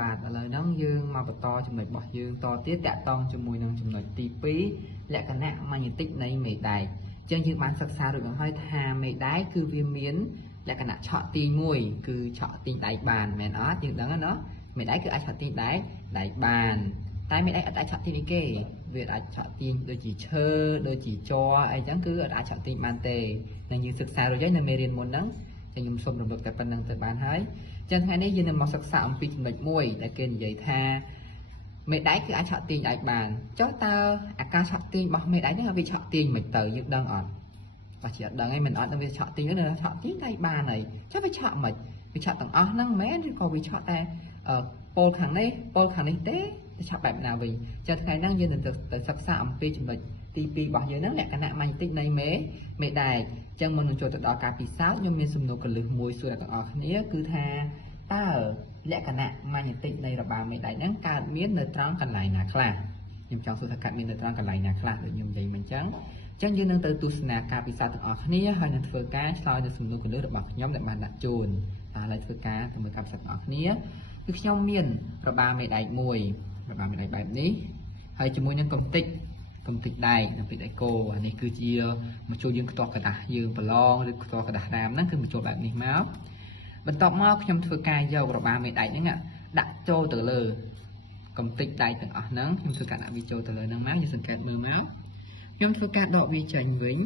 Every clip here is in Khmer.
បាទឥឡូវហ្នឹងយើងមកបន្តចំណុចរបស់យើងតទៀតតាក់ទងជាមួយនឹងចំណុចទី2លក្ខណៈម៉ាញេទិកនៃមេដែកអញ្ចឹងយើងបានសិក្សារួចមកហើយថាមេដែកគឺវាមានលក្ខណៈឆក់ទាញមួយគឺឆក់ទាញដែកបានមែនអត់យើងដឹងណាមេដែកគឺអាចឆក់ទាញដែកបានតែមេដែកអត់អាចឆក់ទាញអីគេវាអាចឆក់ទាញដូចជាឈើដូចជាជ័រអីចឹងគឺអត់អាចឆក់ទាញបានទេនឹងយើងសិក្សារួចហើយនៅមេរៀនមុនហ្នឹងខ្ញុំសូមរំលឹកតែប៉ុណ្្នឹងទៅបានហើយចឹងថ្ងៃនេះយើងនឹងមកសិក្សាអំពីចំណុចមួយដែលគេនិយាយថាមេដែកគឺអាចឆក់ទាញដែកបានចុះតើអាការឆក់ទាញរបស់មេដែកហ្នឹងវាឆក់ទាញមិនទៅយើងដឹងអត់បើជាអត់ដឹងឯងមិនអត់នឹងវាឆក់ទាញទៅឆក់ទាញដែកបានហើយចុះវាឆក់មិនវាឆក់ទាំងអស់ហ្នឹងមែនឬក៏វាឆក់តែពោលខាងនេះទេវាឆក់បែបណាវិញចឹងថ្ងៃហ្នឹងយើងនឹងទៅសិក្សាអំពីចំណុចទី2របស់យើងហ្នឹងលក្ខណៈម៉ាញេទិកនៃមេដែកចឹងមុននឹងចូលទៅដល់ការពិសោធន៍ខ្ញុំមានសំណួរកលឹះមួយសួរអ្នកទាំងអស់គ្នាគឺថាតើលក្ខណៈម៉ាញេទិកនៃរបាំងមេដែកហ្នឹងកើតមាននៅត្រង់កន្លែងណាខ្លះខ្ញុំចង់សួរថាកើតមាននៅត្រង់កន្លែងណាខ្លះដូចខ្ញុំនិយាយមិញចឹងយើងនឹងទៅទស្សនាការពិសោធន៍ទាំងអស់គ្នាហើយនឹងធ្វើការឆ្លើយនៅសំណួរកលឹះរបស់ខ្ញុំដែលបានដាក់ជូនហើយឡើយធ្វើការទៅមើលការពិសោធន៍ទាំងអស់គ្នាគឺខ្ញុំមានរបាំងមេដែកមួយរបាំងមេដែកបែបនេះហើយជាមួយនឹងកំតិចដែកនៅពីដែកគោអានេះគឺជាមកចូលយើងខ្ទាស់กระดาษយើងប្រឡងឬខ្ទាស់กระดาษរាមហ្នឹងគឺមកចូលបែបនេះមកបន្ទាប់មកខ្ញុំធ្វើការយករបាំងមេដែកហ្នឹងដាក់ចូលទៅលើកំតិចដែកទាំងអស់ហ្នឹងខ្ញុំធ្វើការដាក់វាចូលទៅលើហ្នឹងមកយើងសង្កេតមើលមកខ្ញុំធ្វើការដកវាចេញវិញ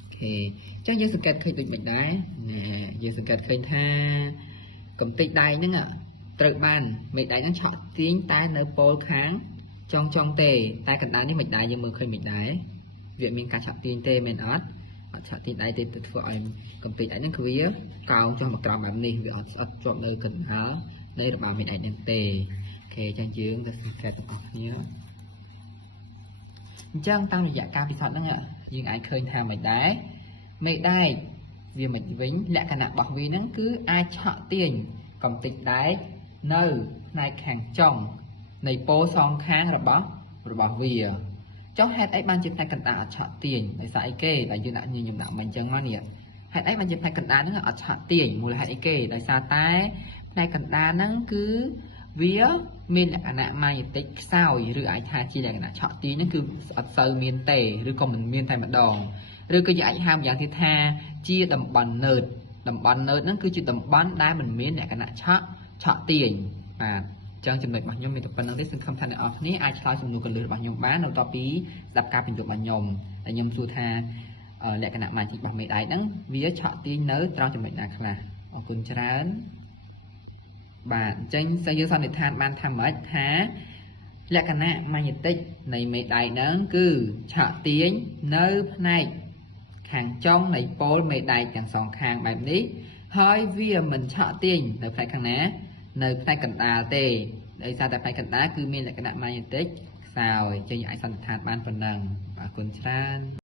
អូខេអញ្ចឹងយើងសង្កេតឃើញដូចមិនដែរណែយើងសង្កេតឃើញថាកំតិចដែកហ្នឹងត្រូវបានមេដែកហ្នឹងឆក់ទាញតែនៅពោលខាងចង់ទេតែកណ្ដាលនេះមិនដែរយើងមើលឃើញមិនដែរវាមានការឆក់ទាញទេមែនអត់ឆក់ទាញដែរទេទៅធ្វើឲ្យកំតិចដែកហ្នឹងគឺវាកោងចុះមកក្រោមបែបនេះវាអត់ស្អិតជាប់នៅកណ្ដាលនៃរបាំងមេដែកហ្នឹងទេអូខេចឹងយើងទៅសង្កេតទាំងអស់គ្នាអញ្ចឹងតាមរយៈការពិសោធន៍ហ្នឹងយើងអាចឃើញថាមិនដែរមេដែកវាមិនវិញលក្ខណៈរបស់វាហ្នឹងគឺអាចឆក់ទាញកំតិចដែកនៅផ្នែកខាងចុងនៃពោសងខាងរបស់វាចុះហេតុអីបានជាផ្នែកកណ្ដាលអត់ឆក់ទាញដោយសារអីគេដែលយើងដាក់ខ្ញុំដាក់មិនអញ្ចឹងមកនេះហេតុអីបានជាផ្នែកកណ្ដាលហ្នឹងអត់ឆក់ទាញមូលហេតុអីគេដោយសារតែផ្នែកកណ្ដាលហ្នឹងគឺវាមានលក្ខណៈម៉ាញេទិកខ្សោយឬអាចថាជាលក្ខណៈឆក់ទាញហ្នឹងគឺអត់សូវមានទេឬក៏មិនមានតែម្ដងឬក៏យើងអាចហៅម្យ៉ាងទៀតថាជាតំបន់ណឺតហ្នឹងគឺជាតំបន់ដែលមិនមានលក្ខណៈឆក់ទាញបាទចឹងចំណុចរបស់ខ្ញុំមានតែប៉ុណ្្នឹងទេសង្ឃឹមថាអ្នកនរគ្នាអាចឆ្លើយសំណួរកលឹះរបស់ខ្ញុំបាននៅតពីស្ដាប់ការបញ្យល់របស់ខ្ញុំដែលខ្ញុំសួរថាលក្ខណៈម៉ាជីករបស់មេដែកហ្នឹងវាឆក់ទាញនៅត្រង់ចំណុចណាខ្លះអរគុណច្រើនបាទអញ្ចឹងយើងសន្និដ្ឋានបានថាម៉េចថាលក្ខណៈម៉ាញេទិកនៃមេដែកហ្នឹងគឺឆក់ទាញនៅផ្នែកខាងចុងនៃពោលមេដែកទាំងសងខាងបែបនេះហើយវាមិនឆក់ទាញនៅផ្នែកខាងណានៅផ្នែកកណ្ដាលទេដោយសារតែផ្នែកកណ្ដាលគឺមានលក្ខណៈម៉ាញេទិកខ្សោយចឹងយើងអាចសន្និដ្ឋានបានប៉ុណ្ណឹងអរគុណច្រើន